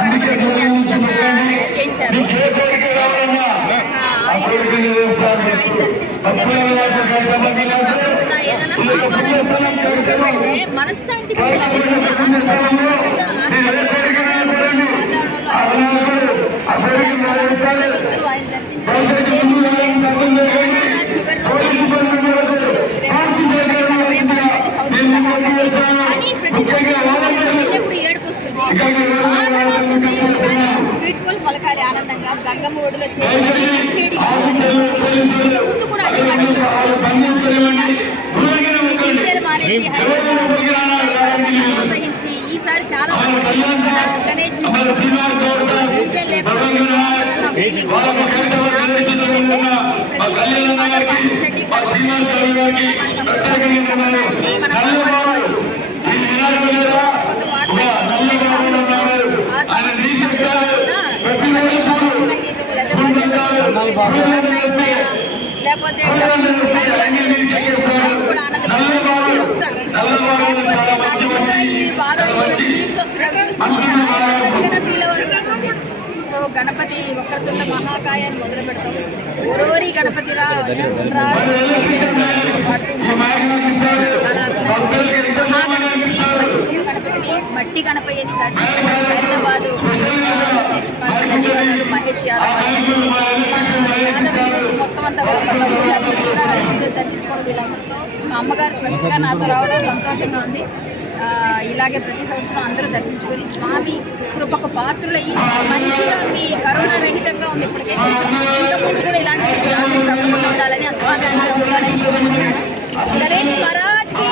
గణపతిని అద్భుతంగా తయారు చేయించారు. ఆయన దర్శించుకుంటే ఏదైనా పెడితే మనశ్శాంతి వాతావరణంలో ఆయన దర్శించి చివరి కానీ ప్రతి ఎప్పుడు ఏడుపు వస్తుంది, వీడ్కోలు పలకాలి ఆనందంగా గంగమ్మ ఒడిలో చేరి నెక్స్ట్ ఏడికి రావాలి. ముందు కూడా అన్ని డీజేలు మానేసి హరికథ ప్రోత్సహించి ఈసారి చాలా మంది గణేష్ డీజేలు లేకుండా నా ఫీలింగ్ ఏంటంటే ప్రతి ఒక్కరు మాత్రం పాటించండి. గణపతిని సేవించండి, మన సంప్రదాయాన్ని మనం కాపాడుకోవాలి. కొత్త పాటలు ఆ సంగీతం సంగీతం లేదా లేకపోతే కూడా ఆనందపడుతుంది. నెక్స్ట్ ఇయర్ వస్తాడు. లేకపోతే నాకు కూడా ఈ బాధ నీడ్స్ వస్తున్నాయి చూస్తుంటే ఫీల్ అవ్వాల్సి వస్తుంది. సో గణపతి వక్రతుండ మహాకాయాన్ని మొదలు పెడతాం. ఓరోరి గణపతి రా పాడుతుంటాం. చాలా మహాగణపతిని గణపతిని మట్టి గణపయ్యని దర్శించుకుని హైదరాబాదు ధన్యవాదాలు. మహేష్ యాదవ్ యూత్ మొత్తం అంతా కూడా మొత్తం వీళ్ళందరూ కూడా కలిసి దర్శించుకోవడం వీళ్ళందరితో మా అమ్మగారు స్పెషల్గా నాతో రావడం సంతోషంగా ఉంది. ఇలాగే ప్రతి సంవత్సరం అందరూ దర్శించుకొని స్వామి కృపకు పాత్రులై మంచిగా మీ కరోనా రహితంగా ఉంది. ఇప్పటికే కొంచెం ఇంకా ముందు కూడా ఇలాంటి జాగ్రత్తలు తప్పకుండా ఉండాలని ఆ స్వామి అనుగ్రహం ఉండాలని కోరుకుంటున్నాను. గణేష్ మహారాజ్కి